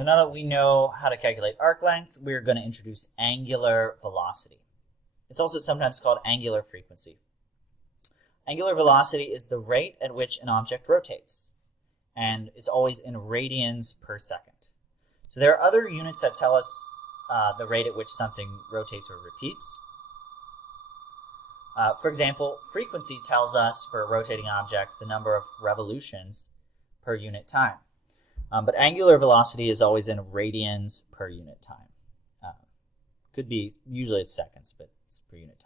So now that we know how to calculate arc length, we're going to introduce angular velocity. It's also sometimes called angular frequency. Angular velocity is the rate at which an object rotates, and it's always in radians per second. So there are other units that tell us the rate at which something rotates or repeats. For example, frequency tells us for a rotating object the number of revolutions per unit time. But angular velocity is always in radians per unit time. Could be, usually it's seconds, but it's per unit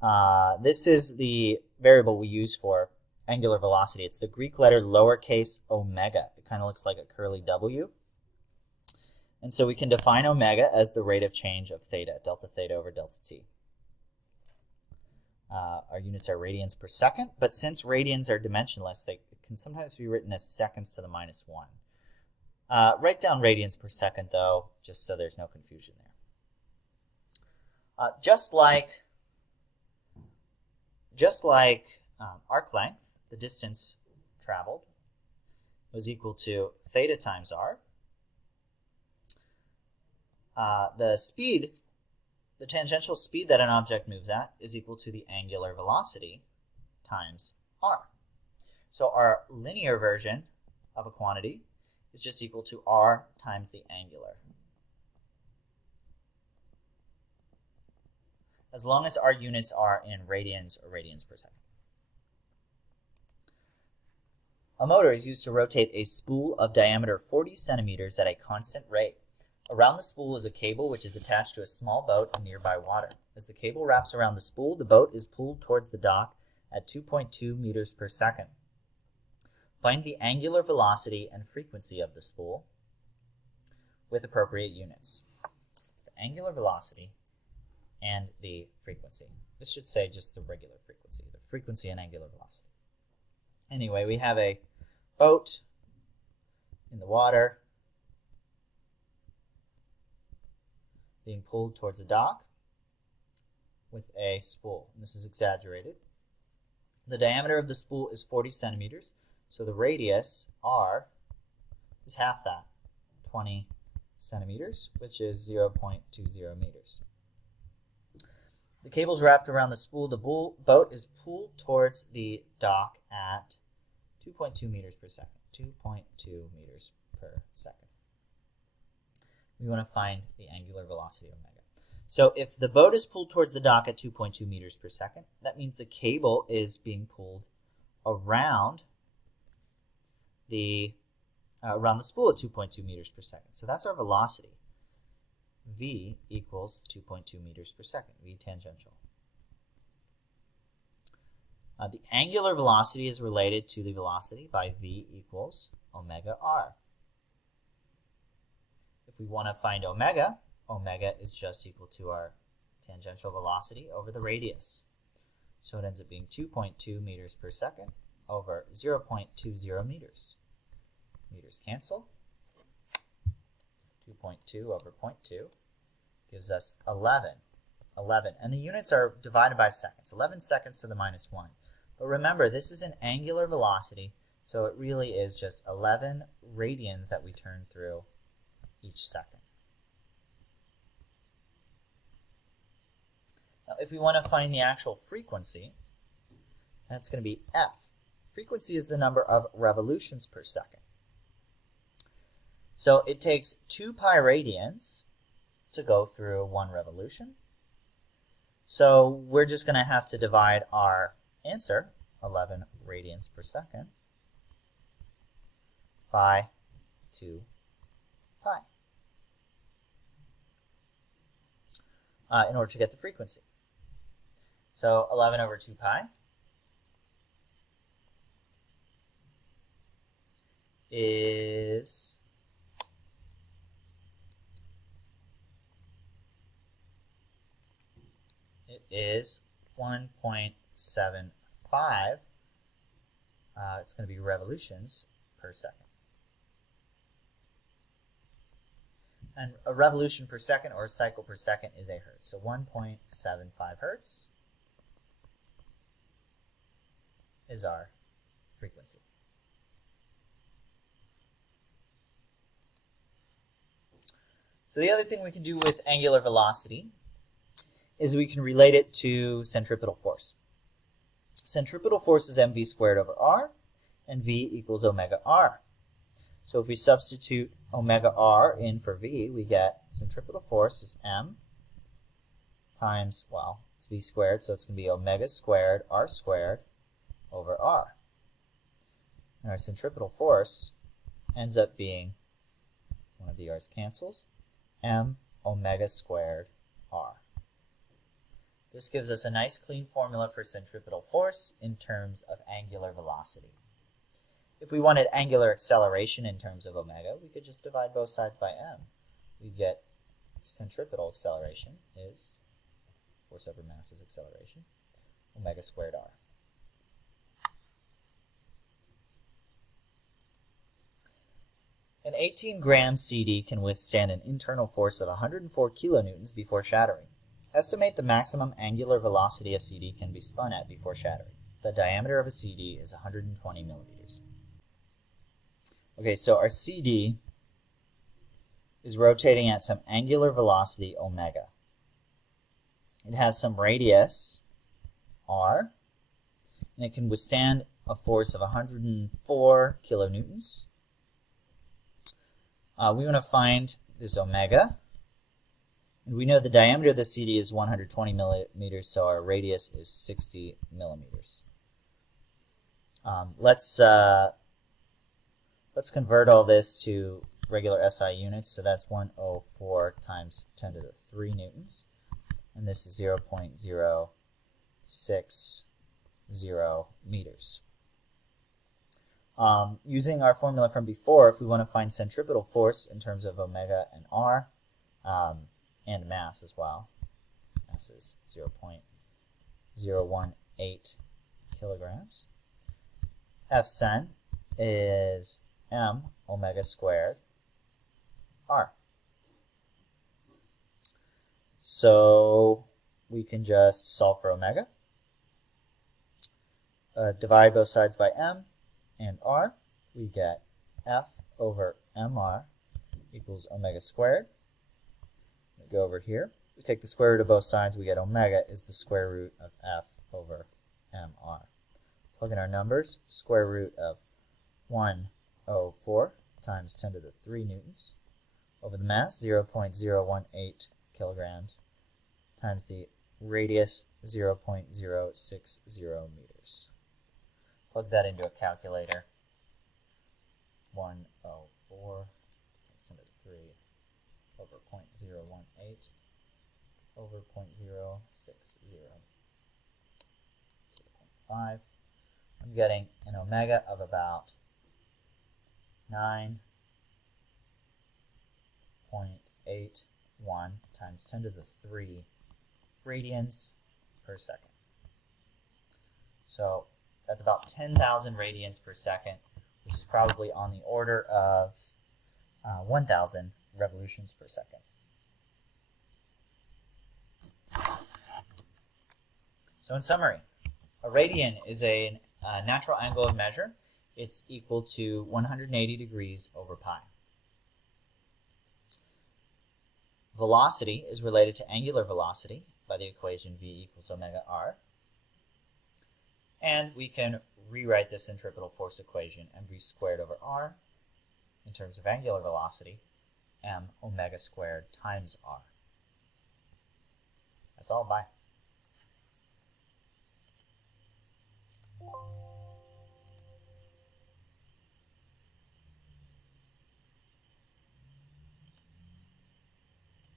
time. This is the variable we use for angular velocity. It's the Greek letter lowercase omega. It kind of looks like a curly W. And so we can define omega as the rate of change of theta, delta theta over delta t. Our units are radians per second, but since radians are dimensionless, they can sometimes be written as seconds to the minus 1. Write down radians per second, though, just so there's no confusion there. Just like arc length, the distance traveled was equal to theta times r. The speed, the tangential speed that an object moves at, is equal to the angular velocity times r. So our linear version of a quantity is just equal to r times the angular. As long as our units are in radians or radians per second. A motor is used to rotate a spool of diameter 40 centimeters at a constant rate. Around the spool is a cable which is attached to a small boat in nearby water. As the cable wraps around the spool, the boat is pulled towards the dock at 2.2 meters per second. Find the angular velocity and frequency of the spool with appropriate units. The angular velocity and the frequency. This should say just the regular frequency, the frequency and angular velocity. Anyway, we have a boat in the water being pulled towards a dock with a spool. And this is exaggerated. The diameter of the spool is 40 centimeters, so the radius, r, is half that, 20 centimeters, which is 0.20 meters. The cable is wrapped around the spool. The boat is pulled towards the dock at 2.2 meters per second. 2.2 meters per second. We want to find the angular velocity omega. So if the boat is pulled towards the dock at 2.2 meters per second, that means the cable is being pulled around the spool at 2.2 meters per second. So that's our velocity. V equals 2.2 meters per second, V tangential. The angular velocity is related to the velocity by V equals omega r. If we want to find omega, omega is just equal to our tangential velocity over the radius. So it ends up being 2.2 meters per second over 0.20 meters. Meters cancel. 2.2 over 0.2 gives us 11. And the units are divided by seconds. 11 seconds to the minus 1. But remember, this is an angular velocity, so it really is just 11 radians that we turn through each second. Now, if we want to find the actual frequency, that's going to be F. Frequency is the number of revolutions per second. So it takes 2 pi radians to go through 1 revolution. So we're just going to have to divide our answer, 11 radians per second, by 2 pi in order to get the frequency. So 11 over 2 pi is 1.75. It's going to be revolutions per second. And a revolution per second or a cycle per second is a hertz. So 1.75 hertz is our frequency. So the other thing we can do with angular velocity is we can relate it to centripetal force. Centripetal force is mv squared over r, and v equals omega r. So if we substitute omega r in for v, we get centripetal force is m times, well, it's v squared, so it's going to be omega squared r squared over r. And our centripetal force ends up being, one of the r's cancels, m omega squared r. This gives us a nice clean formula for centripetal force in terms of angular velocity. If we wanted angular acceleration in terms of omega, we could just divide both sides by m. We get centripetal acceleration is, force over mass is acceleration, omega squared r. An 18-gram CD can withstand an internal force of 104 kilonewtons before shattering. Estimate the maximum angular velocity a CD can be spun at before shattering. The diameter of a CD is 120 millimeters. Okay, so our CD is rotating at some angular velocity omega. It has some radius r, and it can withstand a force of 104 kilonewtons. We want to find this omega. And we know the diameter of the CD is 120 millimeters, so our radius is 60 millimeters. Let's convert all this to regular SI units. So that's 104 times 10 to the 3 newtons. And this is 0.060 meters. Using our formula from before, if we want to find centripetal force in terms of omega and r, and mass as well, mass is 0.018 kilograms. F cent is m omega squared r. So we can just solve for omega, divide both sides by m and r. We get F over mr equals omega squared. We go over here. We take the square root of both sides. We get omega is the square root of F over mr. Plug in our numbers. Square root of 104 times 10 to the 3 newtons over the mass, 0.018 kilograms, times the radius, 0.060 meters. Plug that into a calculator. 104 times 10 to the 3 over 0.018 over 0.060 to the 0.5. I'm getting an omega of about 9.81 times 10 to the 3 radians per second. So that's about 10,000 radians per second, which is probably on the order of 1,000 revolutions per second. So in summary, a radian is a natural angle of measure. It's equal to 180 degrees over pi. Velocity is related to angular velocity by the equation v equals omega r. And we can rewrite the centripetal force equation, mv squared over r, in terms of angular velocity, m omega squared times r. That's all. Bye.